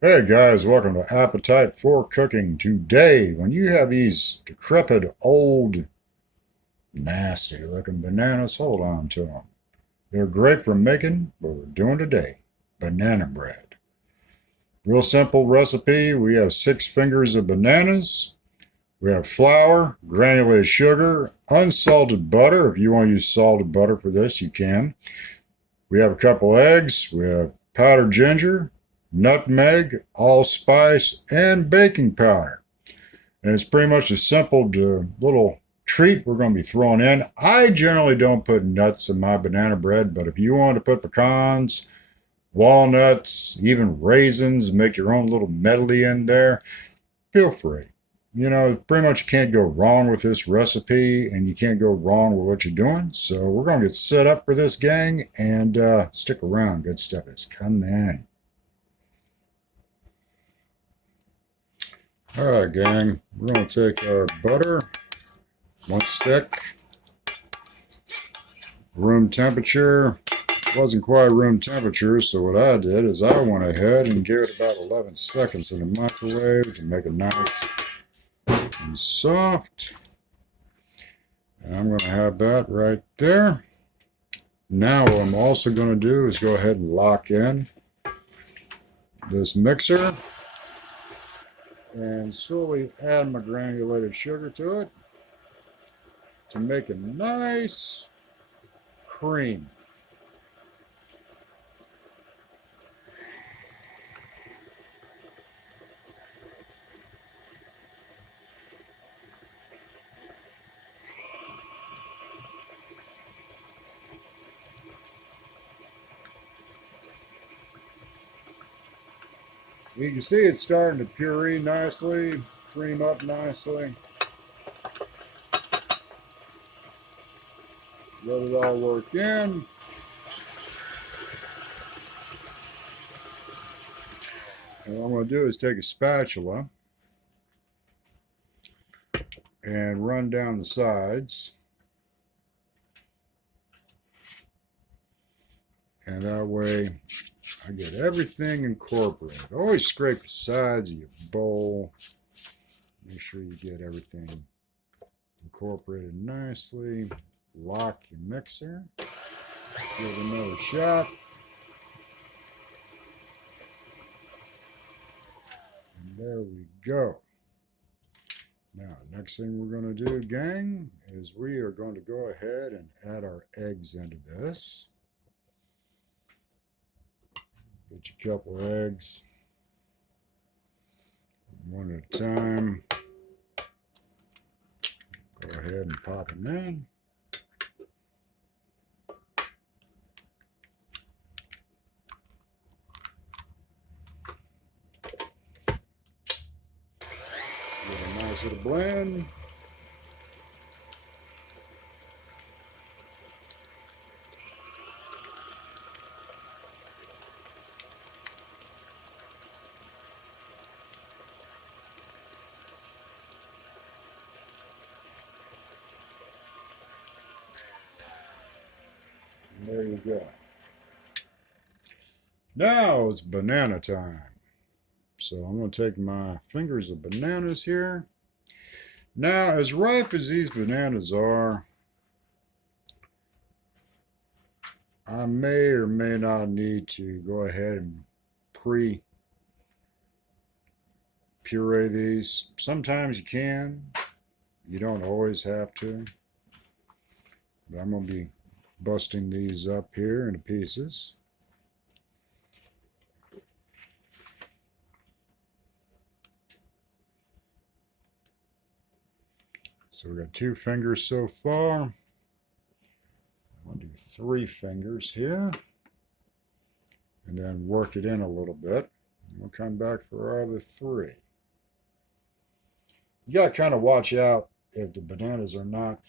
Hey guys, welcome to Appetite for Cooking. Today, when you have these decrepit, old, nasty looking bananas, hold on to them. They're great for making what we're doing today, banana bread. Real simple recipe. We have 6 fingers of bananas. We have flour, granulated sugar, unsalted butter. If you want to use salted butter for this, you can. We have a couple eggs. We have powdered ginger, nutmeg, allspice, and baking powder. And it's pretty much a simple little treat we're going to be throwing in. I generally don't put nuts in my banana bread, but if you want to put pecans, walnuts, even raisins, make your own little medley in there, feel free. You know, pretty much you can't go wrong with this recipe and you can't go wrong with what you're doing. So we're going to get set up for this, gang, and stick around. Good stuff is coming. All right, gang, we're going to take our butter, 1 stick, room temperature. It wasn't quite room temperature, so what I did is I went ahead and gave it about 11 seconds in the microwave to make it nice and soft. And I'm going to have that right there. Now what I'm also going to do is go ahead and lock in this mixer and slowly add my granulated sugar to it to make a nice cream. You can see it's starting to puree nicely, cream up nicely. Let it all work in. And what I'm going to do is take a spatula and run down the sides. And that way I get everything incorporated. Always scrape the sides of your bowl. Make sure you get everything incorporated nicely. Lock your mixer. Give it another shot. And there we go. Now, next thing we're going to do, gang, is we are going to go ahead and add our eggs into this. Get your couple eggs, one at a time. Go ahead and pop them in. Get a nice little blend. And there you go. Now it's banana time. So I'm going to take my fingers of bananas here. Now, as ripe as these bananas are, I may or may not need to go ahead and pre-puree these. Sometimes you can. You don't always have to. But I'm going to be busting these up here into pieces. So we got 2 fingers so far. I'll do 3 fingers here. And then work it in a little bit. And we'll come back for our other 3. You got to kind of watch out if the bananas are not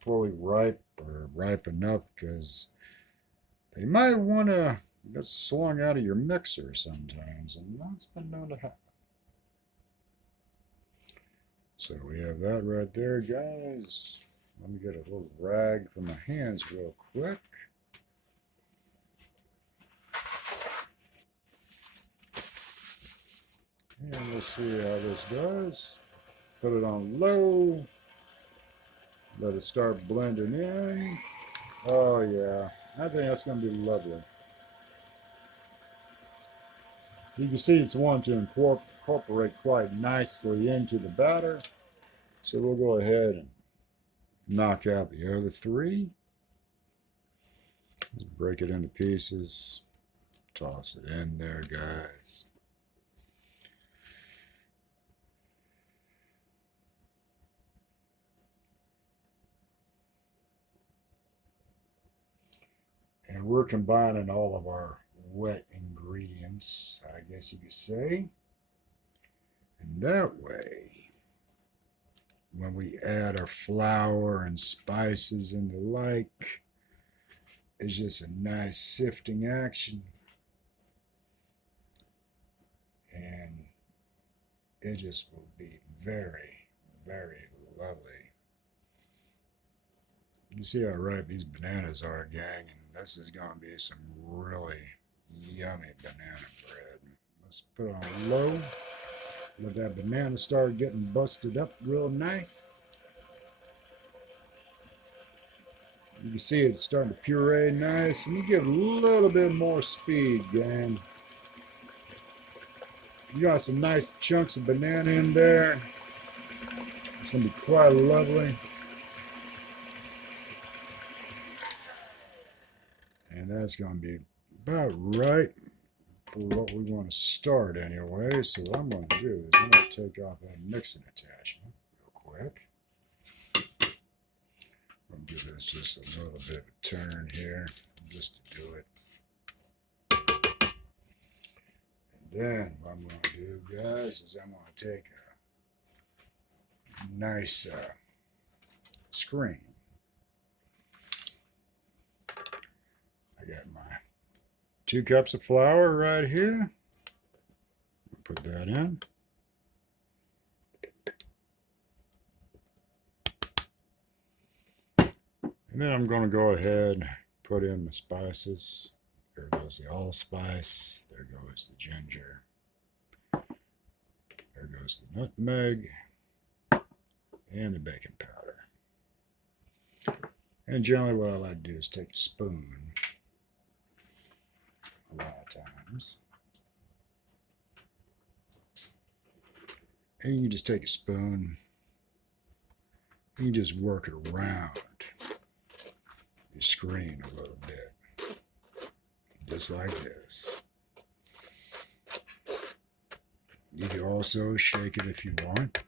fully ripe or ripe enough, because they might want to get slung out of your mixer sometimes, and that's been known to happen. So we have that right there, guys. Let me get a little rag from my hands real quick. And we'll see how this does. Put it on low. Let it start blending in. Oh yeah, I think that's going to be lovely. You can see it's wanting to incorporate quite nicely into the batter. So we'll go ahead and knock out the other three. Just break it into pieces. Toss it in there, guys. And we're combining all of our wet ingredients, I guess you could say. And that way, when we add our flour and spices and the like, it's just a nice sifting action. And it just will be very, very lovely. You see how ripe these bananas are, gang, and this is going to be some really yummy banana bread. Let's put it on low. Let that banana start getting busted up real nice. You can see it's starting to puree nice. And you get a little bit more speed, gang. You got some nice chunks of banana in there. It's going to be quite lovely. And that's going to be about right for what we want to start anyway. So what I'm going to do is I'm going to take off that mixing attachment real quick. I'll give this just a little bit of a turn here just to do it. And then what I'm going to do, guys, is I'm going to take a nice screen. I got my 2 cups of flour right here. Put that in. And then I'm going to go ahead and put in my spices. There goes the allspice. There goes the ginger. There goes the nutmeg. And the baking powder. And generally what I like to do is take a spoon. A lot of times. And you just take a spoon and you just work it around your screen a little bit. Just like this. You can also shake it if you want.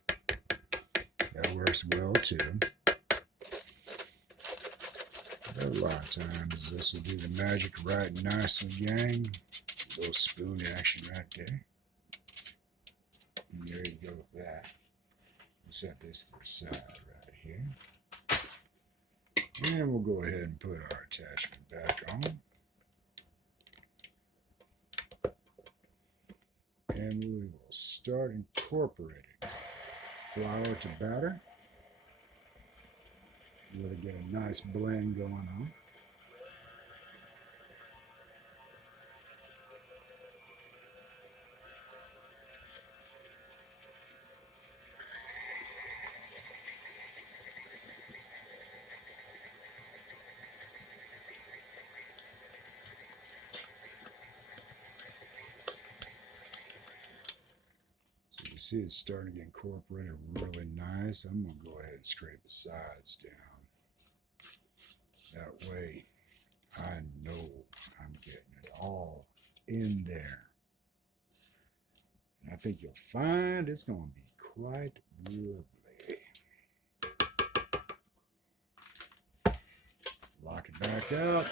That works well too. But a lot of times this will do the magic right nicely, gang. A little spoon action right there. And there you go with that. We'll set this to the side right here. And we'll go ahead and put our attachment back on. And we will start incorporating flour to batter. Really get a nice blend going on. So you see it's starting to get incorporated really nice. I'm going to go ahead and scrape the sides down. That way I know I'm getting it all in there. And I think you'll find it's going to be quite lovely. Lock it back out.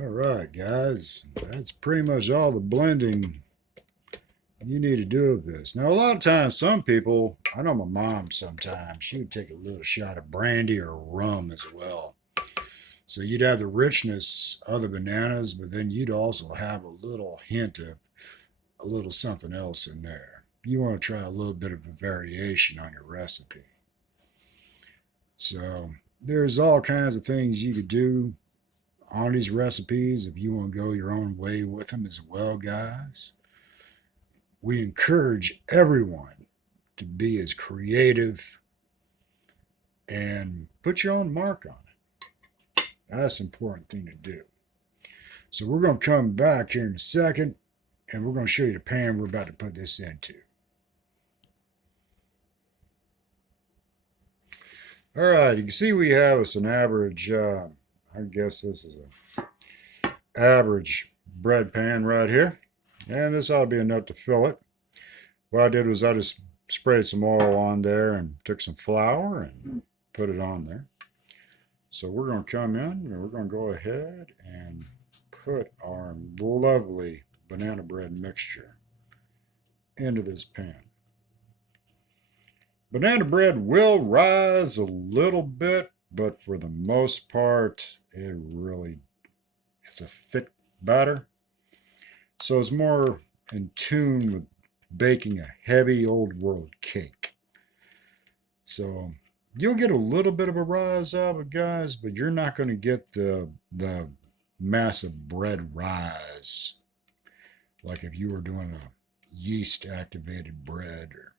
All right, guys, that's pretty much all the blending you need to do with this. Now, a lot of times, some people, I know my mom sometimes, she would take a little shot of brandy or rum as well. So you'd have the richness of the bananas, but then you'd also have a little hint of a little something else in there. You want to try a little bit of a variation on your recipe. So there's all kinds of things you could do on these recipes if you want to go your own way with them as well, guys. We encourage everyone to be as creative and put your own mark on it. That's an important thing to do. So we're going to come back here in a second and we're going to show you the pan we're about to put this into. All right, you can see we have us an average, I guess this is an average bread pan right here. And this ought to be enough to fill it. What I did was I just sprayed some oil on there and took some flour and put it on there. So we're going to come in and we're going to go ahead and put our lovely banana bread mixture into this pan. Banana bread will rise a little bit, but for the most part, it's a thick batter. So it's more in tune with baking a heavy old world cake. So you'll get a little bit of a rise out of it, guys, but you're not going to get the massive bread rise like if you were doing a yeast activated bread or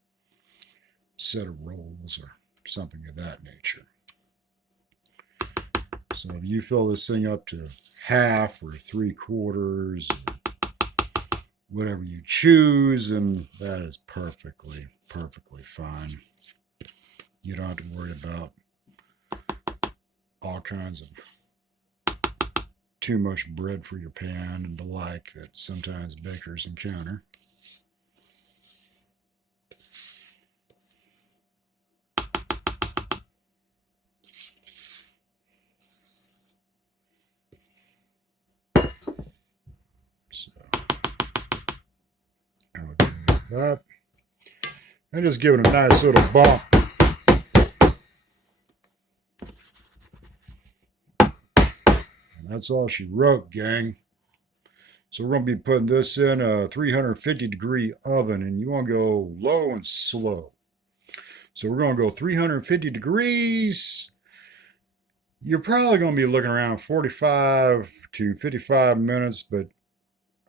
set of rolls or something of that nature. So if you fill this thing up to half or 3/4, whatever you choose, and that is perfectly fine. You don't have to worry about all kinds of too much bread for your pan and the like that sometimes bakers encounter. So, okay with that. And just give it a nice little bump. And that's all she wrote, gang. So we're going to be putting this in a 350-degree oven, and you want to go low and slow. So we're going to go 350 degrees. You're probably going to be looking around 45 to 55 minutes, but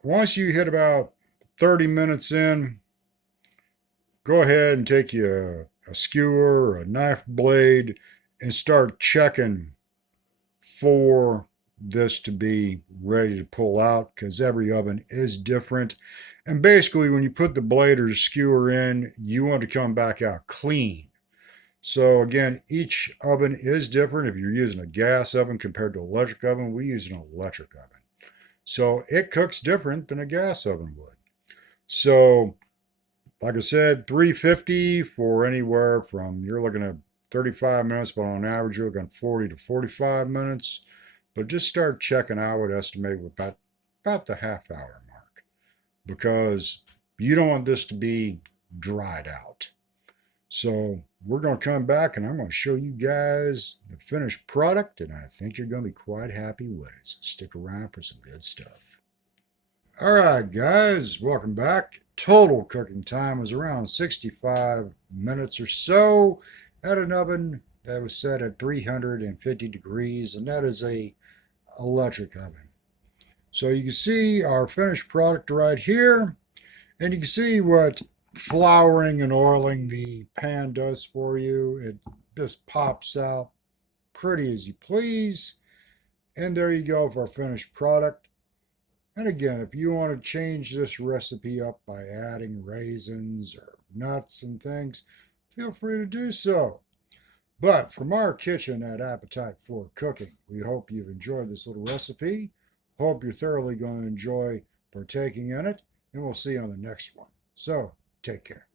once you hit about 30 minutes in, go ahead and take you a skewer or a knife blade and start checking for this to be ready to pull out, because every oven is different. And basically, when you put the blade or the skewer in, you want to come back out clean. So again, each oven is different. If you're using a gas oven compared to an electric oven, we use an electric oven. So it cooks different than a gas oven would. So like I said, 350 for anywhere from, you're looking at 35 minutes, but on average, you're looking at 40 to 45 minutes. But just start checking. I would estimate with about the half-hour mark, because you don't want this to be dried out. So we're going to come back and I'm going to show you guys the finished product, and I think you're going to be quite happy with it. So stick around for some good stuff. All right, guys, welcome back. Total cooking time was around 65 minutes or so at an oven that was set at 350 degrees, and that is a electric oven. So you can see our finished product right here, and you can see what flouring and oiling the pan does for you. It just pops out pretty as you please. And there you go for our finished product. And again, if you want to change this recipe up by adding raisins or nuts and things, feel free to do so. But from our kitchen at Appetite for Cooking, we hope you've enjoyed this little recipe. Hope you're thoroughly going to enjoy partaking in it, and we'll see you on the next one. So, take care.